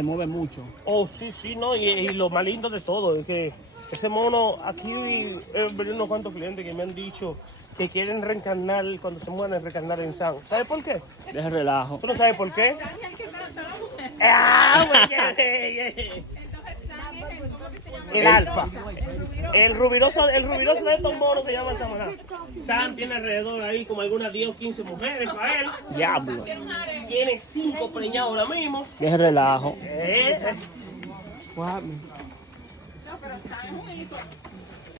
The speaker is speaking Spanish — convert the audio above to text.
Se mueve mucho. Oh, sí, sí, no, y lo más lindo de todo es que ese mono, aquí he venido unos cuantos clientes que me han dicho que quieren reencarnar, cuando se mueran, reencarnar en San. ¿Sabes por qué? Deja relajo. ¿Tú no sabes por qué? San es el que mata a la mujer. ¡Ah, güey! Entonces San es el, ¿cómo que se llama? El alfa. El rubiroso. El rubiroso de estos monos se llama Samaná. Sam tiene alrededor ahí como algunas 10 o 15 mujeres para él. Diablo. Tiene 5 preñados ahora mismo. Deja relajo. Eh, What happened? No, pero San es un hijo.